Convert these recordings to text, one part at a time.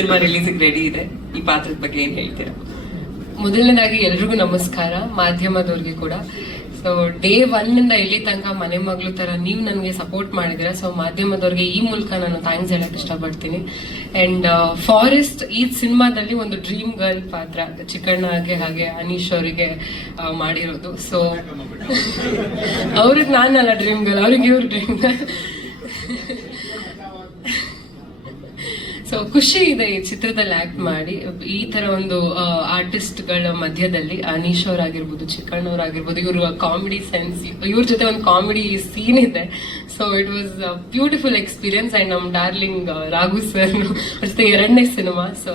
Cinema ರಿಲೀಸಿಗೆ ready ಇದೆ. ಈ ಪಾತ್ರದ ಬಗ್ಗೆ ಏನ್ ಹೇಳ್ತೀರಾ? ಮೊದಲನೇದಾಗಿ ಎಲ್ರಿಗೂ ನಮಸ್ಕಾರ. ಮಾಧ್ಯಮದವ್ರಿಗೆ ಕೂಡ. ಸೊ ಡೇ ಒನ್ ಇಂದ ಇಲ್ಲಿ ತನಕ ಮನೆ ಮಗಳು ತರ ನೀವು ನನಗೆ ಸಪೋರ್ಟ್ ಮಾಡಿದಿರ ಸೊ ಮಾಧ್ಯಮದವ್ರಿಗೆ ಈ ಮೂಲಕ ನಾನು ಥ್ಯಾಂಕ್ಸ್ ಹೇಳಕ್ ಇಷ್ಟಪಡ್ತೀನಿ. ಅಂಡ್ ಫಾರೆಸ್ಟ್ ಈ ಸಿನಿಮಾದಲ್ಲಿ ಒಂದು ಡ್ರೀಮ್ ಗರ್ಲ್ ಪಾತ್ರ. ಚಿಕ್ಕಣ್ಣಗೆ ಹಾಗೆ ಅನೀಶ್ ಅವರಿಗೆ ಮಾಡಿರೋದು. ಸೊ ಅವ್ರಿಗೆ ನಾನಲ್ಲ ಡ್ರೀಮ್ ಗರ್ಲ್ ಅವ್ರಿಗೆ ಇವ್ರು ಡ್ರೀಮ್ ಗರ್ಲ್ ಸೊ ಖುಷಿ ಇದೆ ಈ ಚಿತ್ರದಲ್ಲಿ ಆಕ್ಟ್ ಮಾಡಿ. ಈ ತರ ಒಂದು ಆರ್ಟಿಸ್ಟ್ಗಳ ಮಧ್ಯದಲ್ಲಿ ಅನೀಶ್ ಅವ್ರಾಗಿರ್ಬೋದು ಚಿಕ್ಕಣ್ಣವ್ರಾಗಿರ್ಬೋದು ಇವರು ಕಾಮಿಡಿ ಸೆನ್ಸ್ ಇವ್ರ ಜೊತೆ ಒಂದು ಕಾಮಿಡಿ ಸೀನ್ ಇದೆ. So it was beautiful experience and ನಮ್ಮ ಡಾರ್ಲಿಂಗ್ ರಾಘು ಸರ್ ಜೊತೆ ಎರಡನೇ ಸಿನಿಮಾ ಸೊ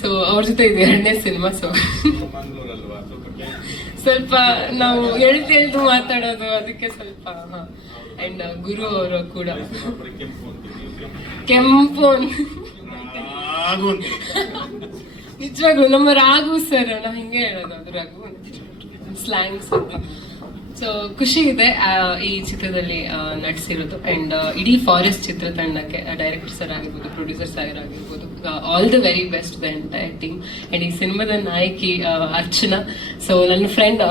ಸೊ ಅವ್ರ ಜೊತೆ ಇದು ಎರಡನೇ ಸಿನಿಮಾ ಸೊ ಸ್ವಲ್ಪ ನಾವು ಎಳ್ದು ಎಳ್ದು ಮಾತಾಡೋದು ಅದಕ್ಕೆ ಸ್ವಲ್ಪ ಅಂಡ್ ಗುರು ಅವರು ಕೂಡ. ಕೆಂಪು ಅಂತ. ನಿಜವಾಗ್ಲು ನಮ್ಮ ರಾಘು ಸರ್ ನಾವು ಹಿಂಗೆ ಹೇಳೋದು ಅದು ರಾಘು ಸ್ಲ್ಯಾಂಗ್ಸ್ ಸೊ ಖುಷಿ ಇದೆ ಈ ಚಿತ್ರದಲ್ಲಿ ನಟಿಸಿರೋದು ಅಂಡ್ ಇಡೀ ಫಾರೆಸ್ಟ್ ಚಿತ್ರತಂಡಕ್ಕೆ ಡೈರೆಕ್ಟರ್ ಸರ್ ಆಗಿರ್ಬೋದು ಪ್ರೊಡ್ಯೂಸರ್ ಸರ್ ಆಗಿರ್ಬೋದು all the very best the entire team and ಈ ಸಿನಿಮಾದ ನಾಯಕಿ ಅರ್ಚನಾ. ಸೊ ನನ್ನ ಫ್ರೆಂಡ್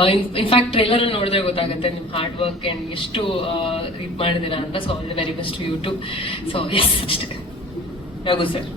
ಇನ್ಫ್ಯಾಕ್ಟ್ ಟ್ರೈಲರ್ ನೋಡಿದ್ರೆ ಗೊತ್ತಾಗುತ್ತೆ, ನಿಮ್ ಹಾರ್ಡ್ ವರ್ಕ್ ಅಂಡ್ ಎಷ್ಟು ಇದು ಮಾಡಿದಿರ ಅಂತ. So all the very best YouTube so yes ಅಷ್ಟೇ. ಸರ್